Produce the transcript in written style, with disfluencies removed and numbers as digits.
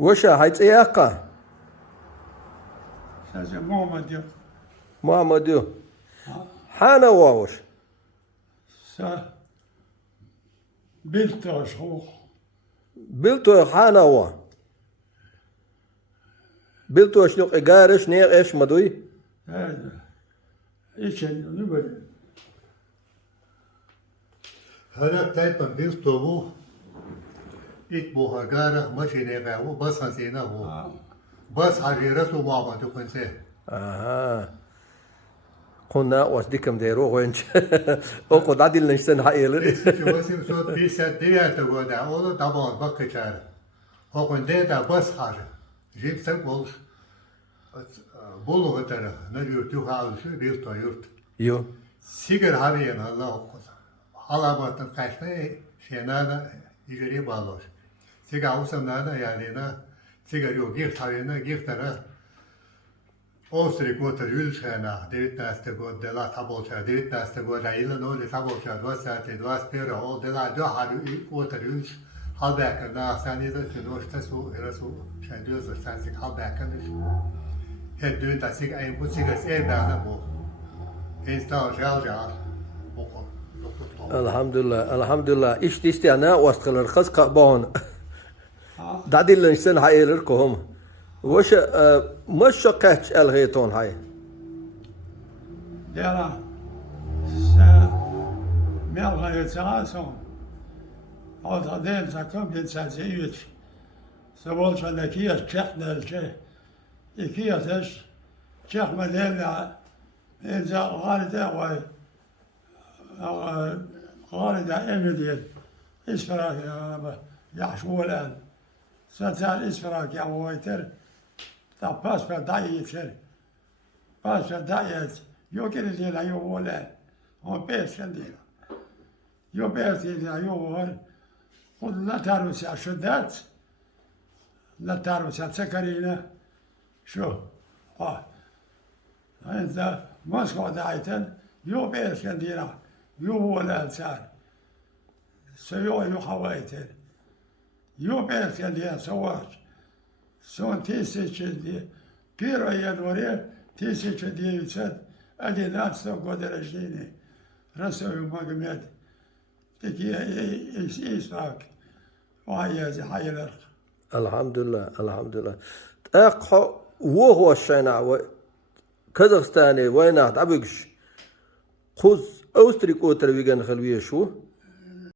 وشا هاي تياقا سازي محمد محمد يو حانا واوش سا بلتو شخوخ بلتو حانا وا بلتو شنو إيجارش نيق إيش مدوي هذا إيش نبل هذا تايب بيلتو هو إتبو هجارة ماشي نيقاو بس هزينة هو بس حريرته محمد يكون سيه قلنا واش ديكم ديرو وينش وقد عدل نشتن حقيقة واسم صوت بيسات ديا تقول أولا طبعا بقى شار هو كن ديتا بس حاجة جيب سقولش بولو غترة نجور تيوها شو بيلتو يورت يو سيجر هابين الله قص حالا ما تنقاشنا شينانا يجري بالوش سيجا أوسم نانا يعني نا سيجر يو جيخ هابينا جيخ ترى أوستري كوتر يلشنا ديت ناس تقول دلا تابوشا ديت ناس تقول عيلا نولي تابوشا دواس ساعتين دواس بيرة هو دلا دو حرو كوتر يلش حال بأكنا ثاني ذا شنوش تسو إرسو شان دوز سانسك حال بأكنش هدون تاسك أي بوسيك سير بعنا بو إنسان جال جال بوكو الحمد لله الحمد لله إيش تستعنا واستقل الخزق بون دعدل نشتن حقيقة لكم وش مش شقتش الغيتون هاي ديرا سا ميلغا يتساسون أو تدين ساكم بيتساسيوش سبولش لكيا تشخنا الشيء إكيا تش تشخ مدينة إنزا غالدة غالدة إمديد إسفراك يحشو الآن سنتان إسفراك يا ويتر تا باس per dagen pas per dagen jag kan inte lägga jag var där och bäst det jag bäst det jag var och لا تعرف يا شدات لا تعرف يا سكرينة شو انت مسكو دايتن يو بيس كندينا يو ولا سار سيو يو حوايتن يو بيس كندينا سواش سون تيسيتشدي بيرو ينوري تيسيتشدي يسد ادي ناس تو قدرشيني رسو مقمد تكي إسراك وهي حي الأرض الحمد لله الحمد لله أقح وهو الشينع كازاخستاني وينات عبقش خذ أوستريك أوتر ويجان خلوية شو